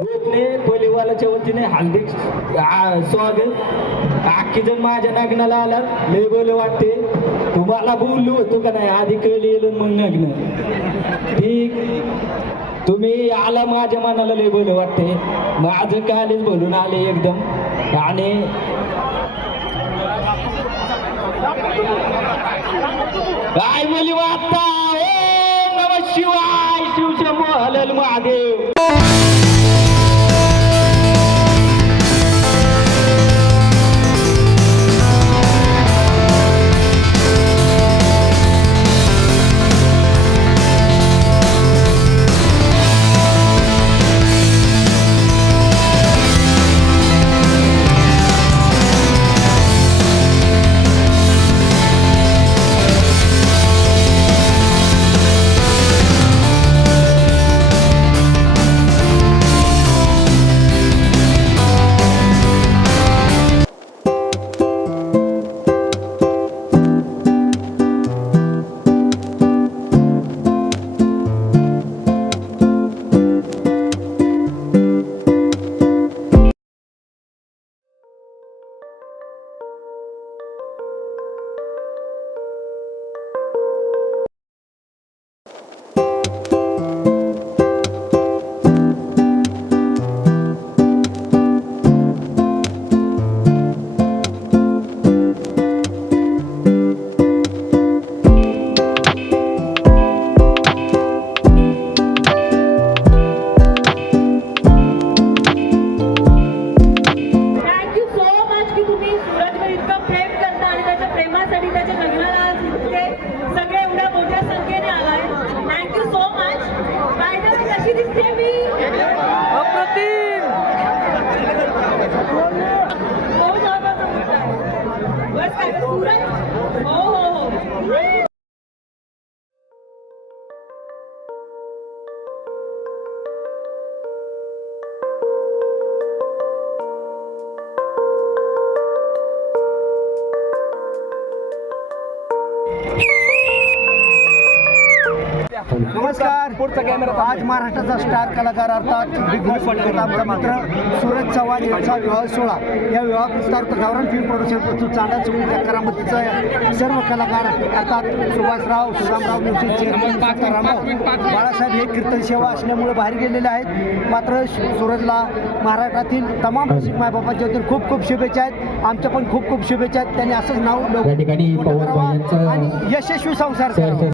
गोपने परिवाराच्या वतीने हार्दिक स्वागत. अख्खी जण माझ्या लग्नाला आला, लय बोल वाटते. तुम्हाला बोललो होतो का नाही, आधी कळलं मग लग्न. ठीक, तुम्ही आला माझ्या मनाला लय बोल वाटते. माझं कालच बोलून आले एकदम. आणि काय मुली वाटता, ओम नमः शिवाय, शिवशंभो हलल महादेव. नमस्कार. आज महाराष्ट्राचा स्टार कलाकार अर्थात बिग बॉस आमचा मित्र सूरज चव्हाण यांचा विवाह सोहळा. या विवाह प्रस्ताव गावरान फिल्म प्रोडक्शन प्रस्तुत चांदा चौकीच्या करामतीचा सर्व कलाकार अर्थात सुभाषराव, सुदामराव, म्युझिक चेअरमन बाळासाहेब हे कीर्तन सेवा असल्यामुळे बाहेर गेलेले आहेत. मात्र सूरजला महाराष्ट्रातील तमाम रसिक मायबापांच्या वतीने खूप खूप शुभेच्छा आहेत. आमच्या पण खूप खूप शुभेच्छा आहेत. त्यांनी असंच नाव आणि यशस्वी संसार करावा.